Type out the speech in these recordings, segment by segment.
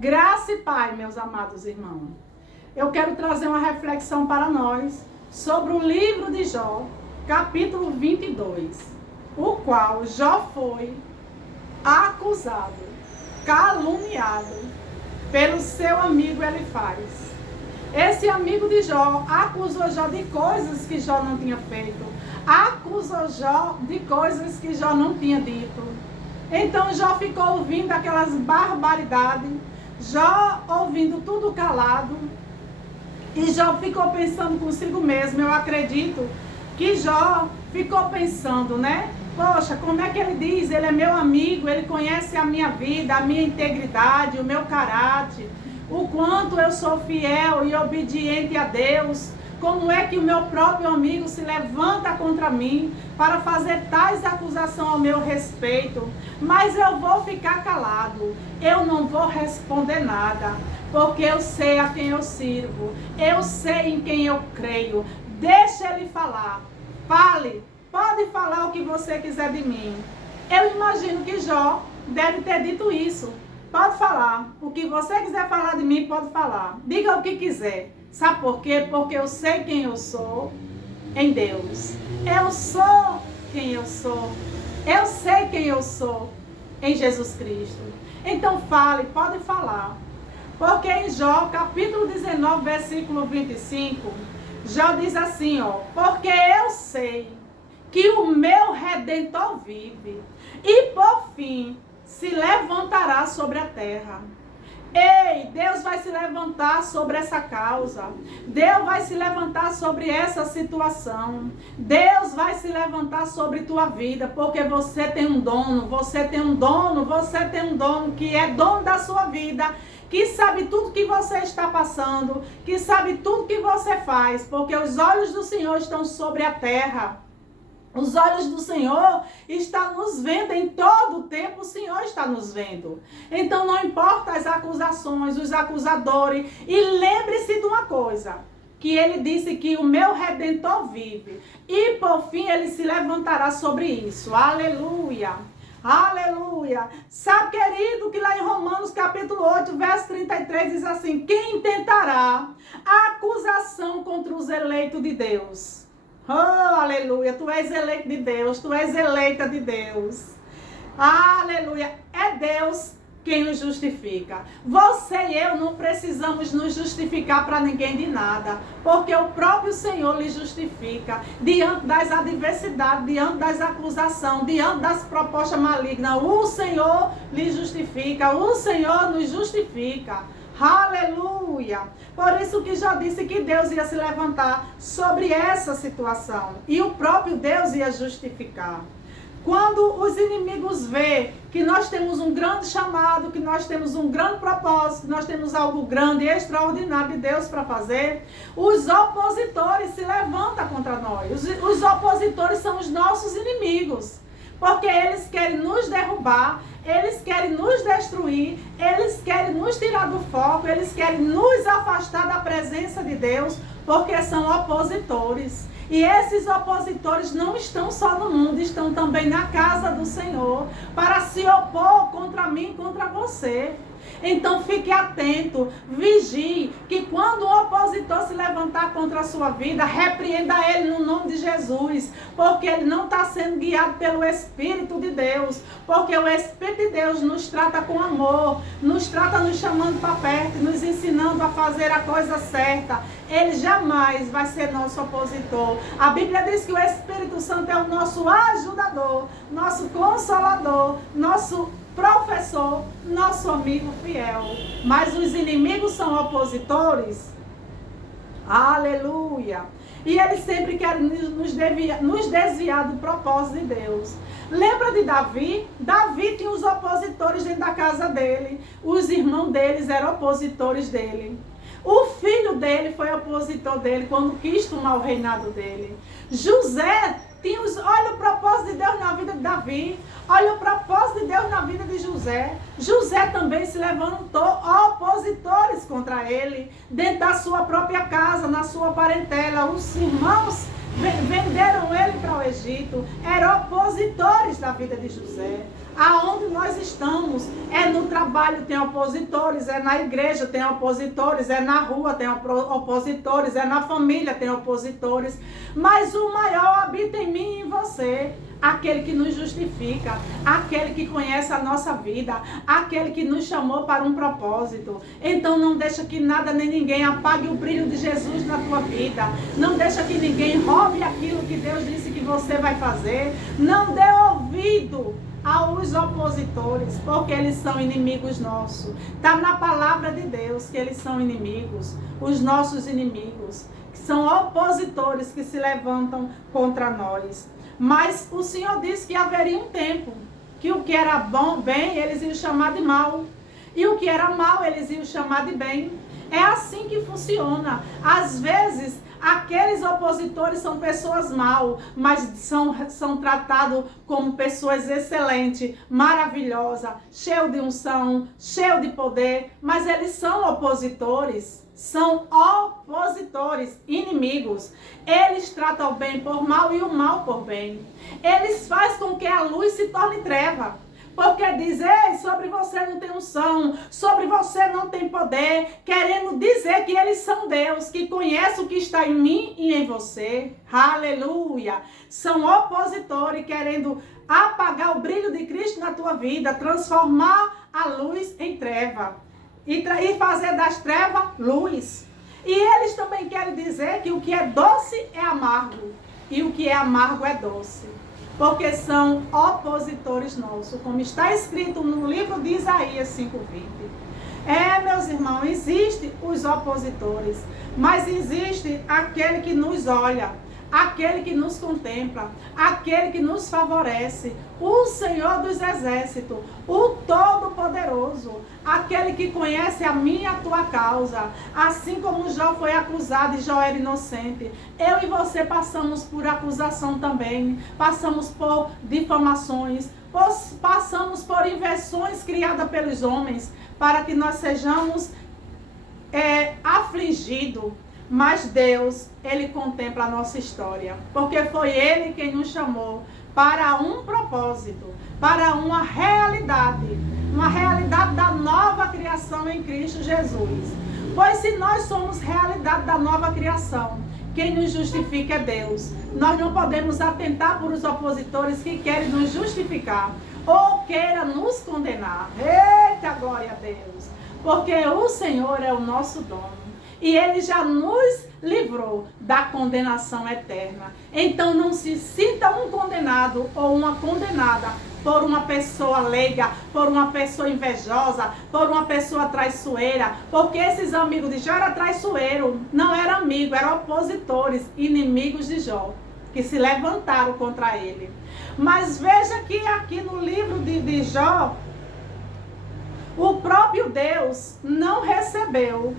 Graça e Pai, meus amados irmãos. Eu quero trazer uma reflexão para nós sobre o livro de Jó, capítulo 22, o qual Jó foi acusado, caluniado pelo seu amigo Elifaz. Esse amigo de Jó acusou Jó de coisas que Jó não tinha feito, acusou Jó de coisas que Jó não tinha dito. Então Jó ficou ouvindo aquelas barbaridades, Jó ouvindo tudo calado, e Jó ficou pensando consigo mesmo. Eu acredito que Jó ficou pensando, né? Poxa, como é que ele diz? Ele é meu amigo, ele conhece a minha vida, a minha integridade, o meu caráter, o quanto eu sou fiel e obediente a Deus. Como é que o meu próprio amigo se levanta contra mim para fazer tais acusações ao meu respeito? Mas eu vou ficar calado, eu não vou responder nada, porque eu sei a quem eu sirvo, eu sei em quem eu creio. Deixa ele falar, fale, pode falar o que você quiser de mim. Eu imagino que Jó deve ter dito isso. Pode falar, o que você quiser falar de mim, pode falar. Diga o que quiser. Sabe por quê? Porque eu sei quem eu sou em Deus. Eu sou quem eu sou. Eu sei quem eu sou em Jesus Cristo. Então fale, pode falar. Porque em Jó, capítulo 19, versículo 25, Jó diz assim, ó: porque eu sei que o meu Redentor vive, e por fim se levantará sobre a terra. Ei, Deus vai se levantar sobre essa causa. Deus vai se levantar sobre essa situação. Deus vai se levantar sobre tua vida, porque você tem um dono, você tem um dono, você tem um dono que é dono da sua vida, que sabe tudo que você está passando, que sabe tudo que você faz, porque os olhos do Senhor estão sobre a terra. Os olhos do Senhor estão nos vendo em todo o tempo, o Senhor está nos vendo. Então não importa as acusações, os acusadores. E lembre-se de uma coisa, que ele disse que o meu Redentor vive. E por fim ele se levantará sobre isso. Aleluia! Aleluia! Sabe, querido, que lá em Romanos capítulo 8, verso 33 diz assim: quem tentará a acusação contra os eleitos de Deus? Oh, aleluia, tu és eleito de Deus, tu és eleita de Deus. Aleluia, é Deus quem nos justifica. Você e eu não precisamos nos justificar para ninguém de nada, porque o próprio Senhor lhe justifica diante das adversidades, diante das acusações, diante das propostas malignas. O Senhor lhe justifica, o Senhor nos justifica. Aleluia! Por isso que já disse que Deus ia se levantar sobre essa situação. E o próprio Deus ia justificar. Quando os inimigos veem que nós temos um grande chamado, que nós temos um grande propósito, que nós temos algo grande e extraordinário de Deus para fazer, os opositores se levantam contra nós. Os opositores são os nossos inimigos. Porque eles querem nos derrubar, eles querem nos destruir, eles querem nos tirar do foco, eles querem nos afastar da presença de Deus, porque são opositores. E esses opositores não estão só no mundo, estão também na casa do Senhor, para se opor contra mim e contra você. Então fique atento, vigie, que quando o opositor se levantar contra a sua vida, repreenda ele no nome de Jesus, porque ele não está sendo guiado pelo Espírito de Deus, porque o Espírito de Deus nos trata com amor, nos trata nos chamando para perto, nos ensinando a fazer a coisa certa. Ele jamais vai ser nosso opositor. A Bíblia diz que o Espírito Santo é o nosso ajudador, nosso consolador, nosso professor, nosso amigo fiel. Mas os inimigos são opositores. Aleluia! E eles sempre querem nos desviar do propósito de Deus. Lembra de Davi? Davi tinha os opositores dentro da casa dele. Os irmãos deles eram opositores dele. O filho dele foi opositor dele quando quis tomar o reinado dele. José tinha olha o propósito de Deus na vida de Davi. Olha o propósito de Deus na vida de José. José também se levantou opositores contra ele, dentro da sua própria casa, na sua parentela. Os irmãos venderam ele para o Egito, eram opositores da vida de José. Aonde nós estamos, é no trabalho tem opositores, é na igreja tem opositores, é na rua tem opositores, é na família tem opositores, mas o maior habita em mim e em você, aquele que nos justifica, aquele que conhece a nossa vida, aquele que nos chamou para um propósito. Então não deixa que nada nem ninguém apague o brilho de Jesus na tua vida, não deixa que ninguém roube aquilo que Deus disse que você vai fazer, não dê ouvido aos opositores, porque eles são inimigos nossos. Está na palavra de Deus que eles são inimigos, os nossos inimigos, que são opositores que se levantam contra nós. Mas o Senhor disse que haveria um tempo, que o que era bom, bem, eles iam chamar de mal, e o que era mal, eles iam chamar de bem. É assim que funciona. Às vezes, aqueles opositores são pessoas mal, mas são tratados como pessoas excelentes, maravilhosas, cheios de unção, cheios de poder, mas eles são opositores. São opositores, inimigos. Eles tratam o bem por mal e o mal por bem. Eles fazem com que a luz se torne treva. Porque dizer sobre você não tem unção, sobre você não tem poder, querendo dizer que eles são Deus, que conhece o que está em mim e em você. Aleluia! São opositores querendo apagar o brilho de Cristo na tua vida, transformar a luz em treva e fazer das trevas luz. E eles também querem dizer que o que é doce é amargo e o que é amargo é doce. Porque são opositores nossos, como está escrito no livro de Isaías 5:20. Meus irmãos, existem os opositores, mas existe aquele que nos olha, aquele que nos contempla, aquele que nos favorece, o Senhor dos Exércitos, o Todo-Poderoso, aquele que conhece a minha e a tua causa. Assim como Jó foi acusado e Jó era inocente, eu e você passamos por acusação também, passamos por difamações, passamos por inversões criadas pelos homens, para que nós sejamos afligidos. Mas Deus, Ele contempla a nossa história, porque foi Ele quem nos chamou para um propósito, para uma realidade da nova criação em Cristo Jesus. Pois se nós somos realidade da nova criação, quem nos justifica é Deus. Nós não podemos atentar por os opositores que querem nos justificar ou queiram nos condenar. Eita, glória a Deus! Porque o Senhor é o nosso dono. E Ele já nos livrou da condenação eterna. Então não se sinta um condenado ou uma condenada por uma pessoa leiga, por uma pessoa invejosa, por uma pessoa traiçoeira. Porque esses amigos de Jó eram traiçoeiros, não eram amigos, eram opositores, inimigos de Jó, que se levantaram contra ele. Mas veja que aqui no livro de Jó, o próprio Deus não recebeu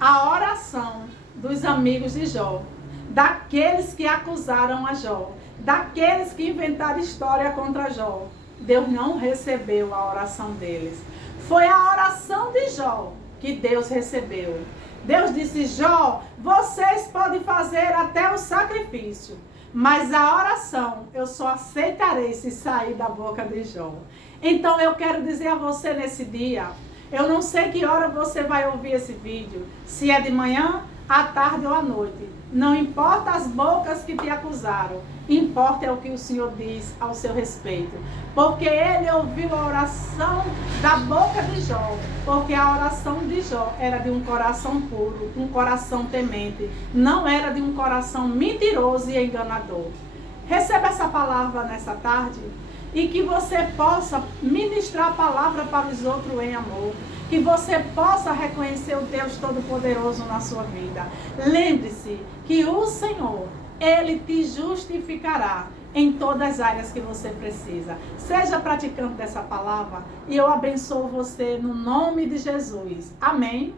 a oração dos amigos de Jó, daqueles que acusaram a Jó, daqueles que inventaram história contra Jó. Deus não recebeu a oração deles. Foi a oração de Jó que Deus recebeu. Deus disse: Jó, vocês podem fazer até o sacrifício, mas a oração eu só aceitarei se sair da boca de Jó. Então eu quero dizer a você nesse dia, eu não sei que hora você vai ouvir esse vídeo, se é de manhã, à tarde ou à noite. Não importa as bocas que te acusaram, importa é o que o Senhor diz ao seu respeito. Porque Ele ouviu a oração da boca de Jó, porque a oração de Jó era de um coração puro, um coração temente, não era de um coração mentiroso e enganador. Receba essa palavra nessa tarde. E que você possa ministrar a palavra para os outros em amor. Que você possa reconhecer o Deus Todo-Poderoso na sua vida. Lembre-se que o Senhor, Ele te justificará em todas as áreas que você precisa. Seja praticante dessa palavra e eu abençoo você no nome de Jesus. Amém.